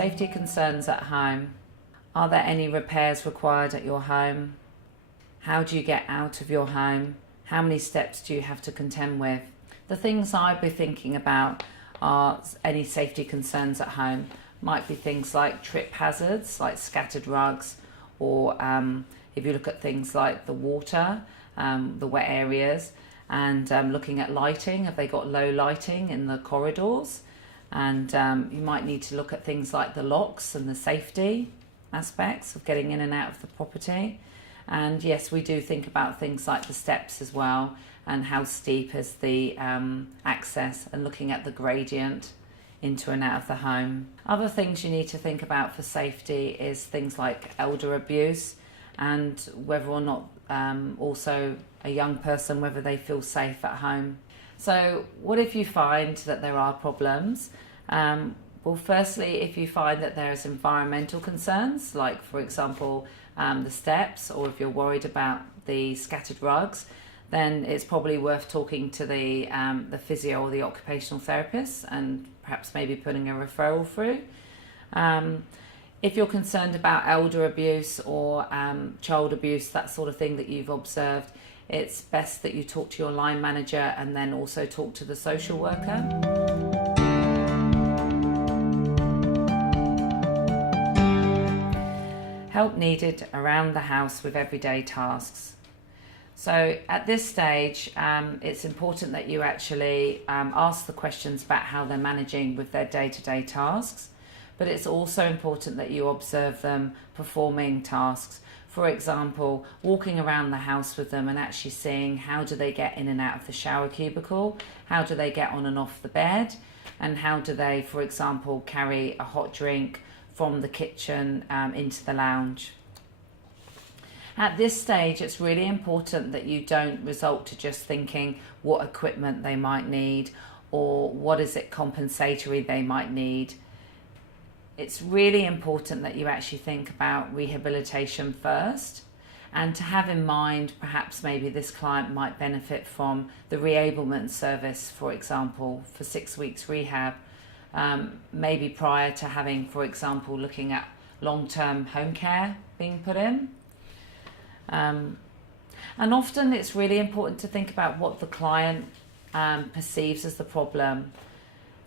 Safety concerns at home. Are there any repairs required at your home? How do you get out of your home? How many steps do you have to contend with? The things I'd be thinking about are any safety concerns at home. Might be things like trip hazards, like scattered rugs, or if you look at things like the water, the wet areas, and looking at lighting, have they got low lighting in the corridors? And you might need to look at things like the locks and the safety aspects of getting in and out of the property. And yes, we do think about things like the steps as well, and how steep is the access, and looking at the gradient into and out of the home. Other things you need to think about for safety is things like elder abuse, and whether or not also a young person, whether they feel safe at home. So what if you find that there are problems? Well, firstly, if you find that there's environmental concerns, like for example the steps, or if you're worried about the scattered rugs, then it's probably worth talking to the physio or the occupational therapist, and perhaps maybe putting a referral through. If you're concerned about elder abuse or child abuse, that sort of thing that you've observed, it's best that you talk to your line manager and then also talk to the social worker. Help needed around the house with everyday tasks. So at this stage, it's important that you actually ask the questions about how they're managing with their day-to-day tasks, but it's also important that you observe them performing tasks. For example, walking around the house with them and actually seeing how do they get in and out of the shower cubicle, how do they get on and off the bed, and how do they, for example, carry a hot drink from the kitchen into the lounge. At this stage, it's really important that you don't result to just thinking what equipment they might need or what is it compensatory they might need. It's really important that you actually think about rehabilitation first, and to have in mind perhaps maybe this client might benefit from the reablement service, for example, for 6 weeks rehab, maybe prior to having, for example, looking at long-term home care being put in. And often it's really important to think about what the client perceives as the problem,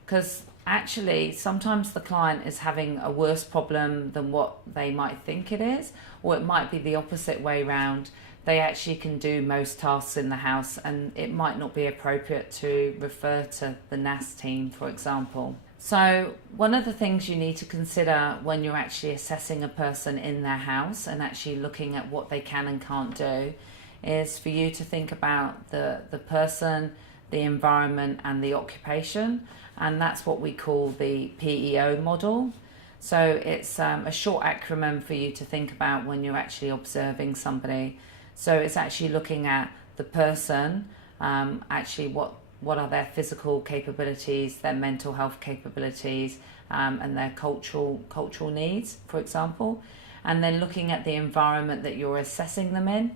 because actually sometimes the client is having a worse problem than what they might think it is, or it might be the opposite way round. They actually can do most tasks in the house, and it might not be appropriate to refer to the NAS team, for example. So one of the things you need to consider when you're actually assessing a person in their house and actually looking at what they can and can't do is for you to think about the person, the environment and the occupation, and that's what we call the PEO model. So it's a short acronym for you to think about when you're actually observing somebody. So it's actually looking at the person, actually what are their physical capabilities, their mental health capabilities, and their cultural needs, for example, and then looking at the environment that you're assessing them in.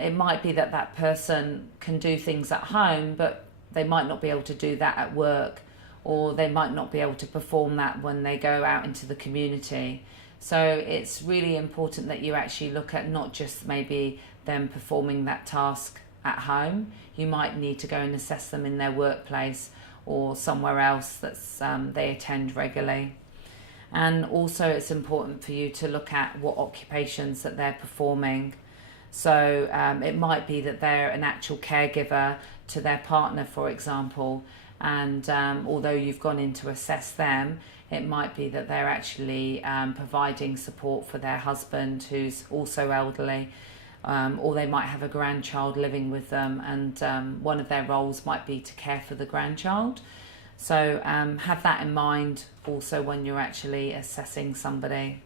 It might be that that person can do things at home, but they might not be able to do that at work, or they might not be able to perform that when they go out into the community. So it's really important that you actually look at not just maybe them performing that task at home. You might need to go and assess them in their workplace or somewhere else that's they attend regularly. And also it's important for you to look at what occupations that they're performing. So it might be that they're an actual caregiver to their partner, for example, and although you've gone in to assess them, it might be that they're actually providing support for their husband who's also elderly, or they might have a grandchild living with them, and one of their roles might be to care for the grandchild. So have that in mind also when you're actually assessing somebody.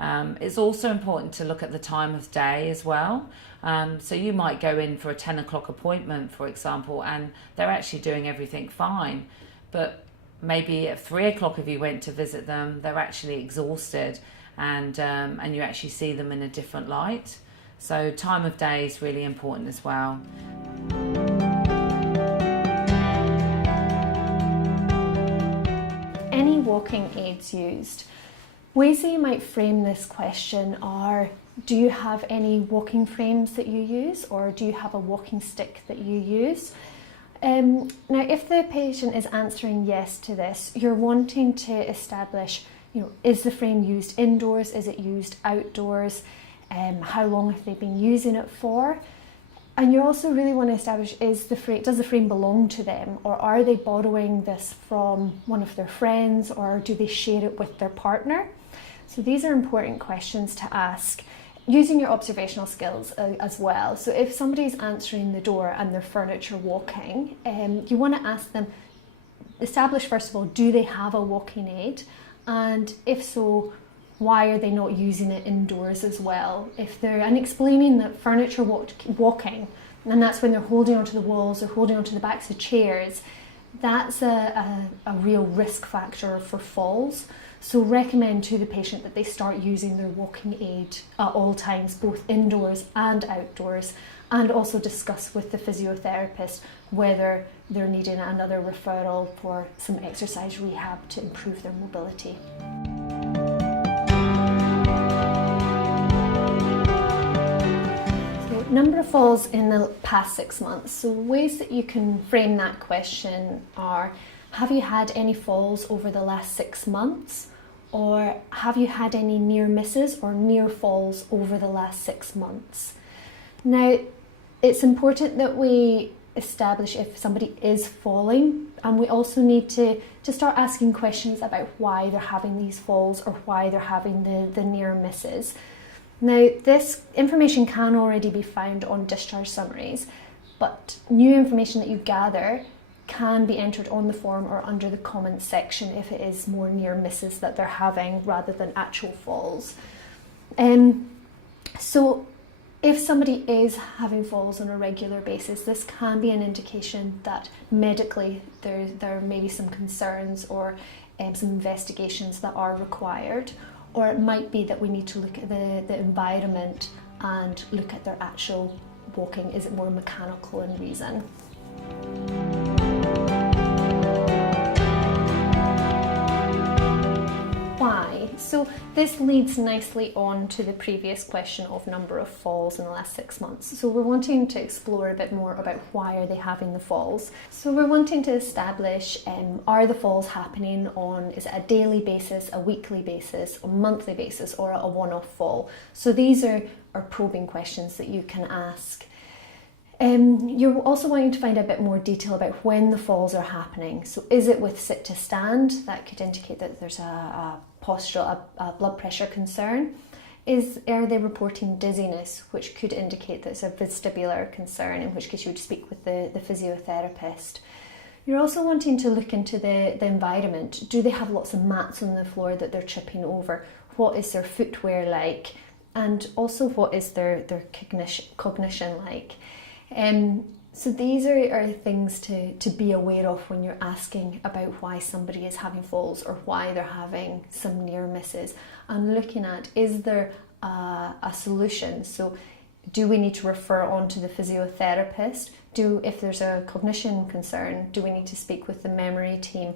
It's also important to look at the time of day as well. So you might go in for a 10 o'clock appointment, for example, and they're actually doing everything fine. But maybe at 3 o'clock, if you went to visit them, they're actually exhausted, and you actually see them in a different light. So time of day is really important as well. Any walking aids used? Ways that you might frame this question are, do you have any walking frames that you use, or do you have a walking stick that you use? Now, if the patient is answering yes to this, you're wanting to establish, is the frame used indoors? Is it used outdoors? How long have they been using it for? And you also really want to establish, does the frame belong to them, or are they borrowing this from one of their friends, or do they share it with their partner? So these are important questions to ask, using your observational skills as well. So if somebody's answering the door and they're furniture walking, you want to ask them, establish first of all, do they have a walking aid? And if so, why are they not using it indoors as well? And explaining that furniture walking, and that's when they're holding onto the walls or holding onto the backs of chairs, that's a real risk factor for falls. So recommend to the patient that they start using their walking aid at all times, both indoors and outdoors, and also discuss with the physiotherapist whether they're needing another referral for some exercise rehab to improve their mobility. So, number of falls in the past 6 months. So ways that you can frame that question are, have you had any falls over the last 6 months? Or have you had any near misses or near falls over the last 6 months? Now, it's important that we establish if somebody is falling, and we also need to start asking questions about why they're having these falls or why they're having the near misses. Now, this information can already be found on discharge summaries, but new information that you gather can be entered on the form or under the comments section if it is more near misses that they're having rather than actual falls. So if somebody is having falls on a regular basis, this can be an indication that medically there may be some concerns or some investigations that are required, or it might be that we need to look at the environment and look at their actual walking. Is it more mechanical in reason? Why? So this leads nicely on to the previous question of number of falls in the last 6 months. So we're wanting to explore a bit more about why are they having the falls. So we're wanting to establish, are the falls happening on, is it a daily basis, a weekly basis, a monthly basis, or a one-off fall? So these are probing questions that you can ask. You're also wanting to find a bit more detail about when the falls are happening. So is it with sit to stand? That could indicate that there's a postural, a blood pressure concern. Are they reporting dizziness, which could indicate that it's a vestibular concern, in which case you would speak with the physiotherapist. You're also wanting to look into the environment. Do they have lots of mats on the floor that they're tripping over? What is their footwear like? And also, what is their cognition like? So these are things to be aware of when you're asking about why somebody is having falls or why they're having some near misses, and looking at, is there a solution? So do we need to refer on to the physiotherapist? If there's a cognition concern, do we need to speak with the memory team?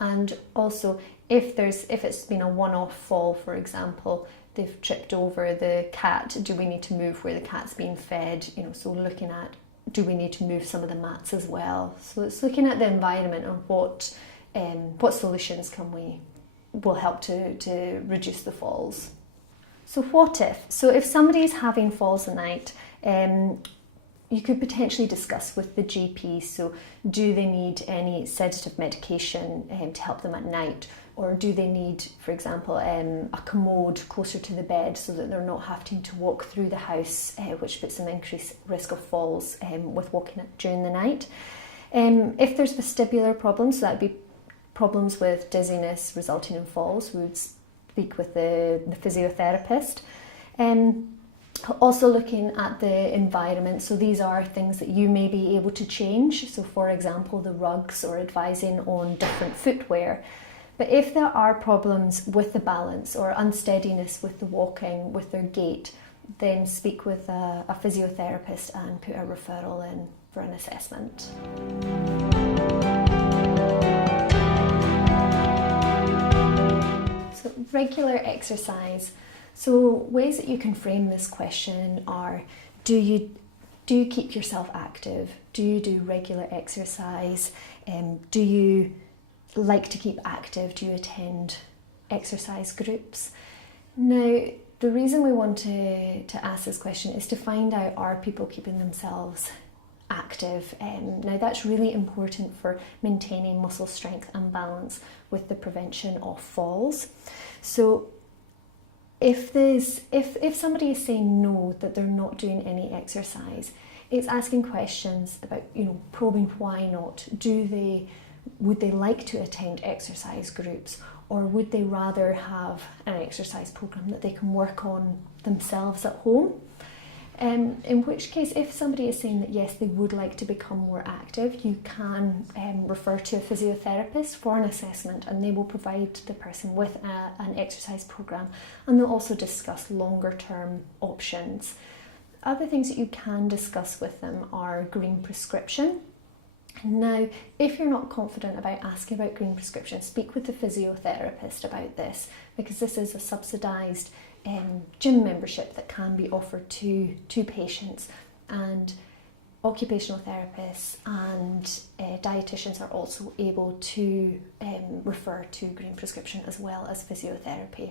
And also, if it's been a one-off fall, for example, they've tripped over the cat, do we need to move where the cat's being fed? So looking at, do we need to move some of the mats as well? So it's looking at the environment and what solutions will help to reduce the falls. So what if? So if somebody is having falls at night, you could potentially discuss with the GP. So do they need any sedative medication to help them at night? Or do they need, for example, a commode closer to the bed so that they're not having to walk through the house, which puts them at increased risk of falls with walking during the night. If there's vestibular problems, so that would be problems with dizziness resulting in falls, we would speak with the physiotherapist. Also looking at the environment, so these are things that you may be able to change. So for example, the rugs, or advising on different footwear. But if there are problems with the balance or unsteadiness with the walking, with their gait, then speak with a physiotherapist and put a referral in for an assessment. regular exercise. So ways that you can frame this question are, do you keep yourself active? Do you do regular exercise? Do you like to keep active? Do you attend exercise groups? Now, the reason we want to ask this question is to find out, are people keeping themselves active? Now that's really important for maintaining muscle strength and balance with the prevention of falls. So if somebody is saying no, that they're not doing any exercise, it's asking questions about, probing why not. Would they like to attend exercise groups, or would they rather have an exercise program that they can work on themselves at home? In which case, if somebody is saying that yes, they would like to become more active, you can refer to a physiotherapist for an assessment, and they will provide the person with an exercise program, and they'll also discuss longer term options. Other things that you can discuss with them are green prescription. Now, if you're not confident about asking about green prescription, speak with the physiotherapist about this, because this is a subsidised gym membership that can be offered to patients, and occupational therapists and dietitians are also able to refer to green prescription as well as physiotherapy.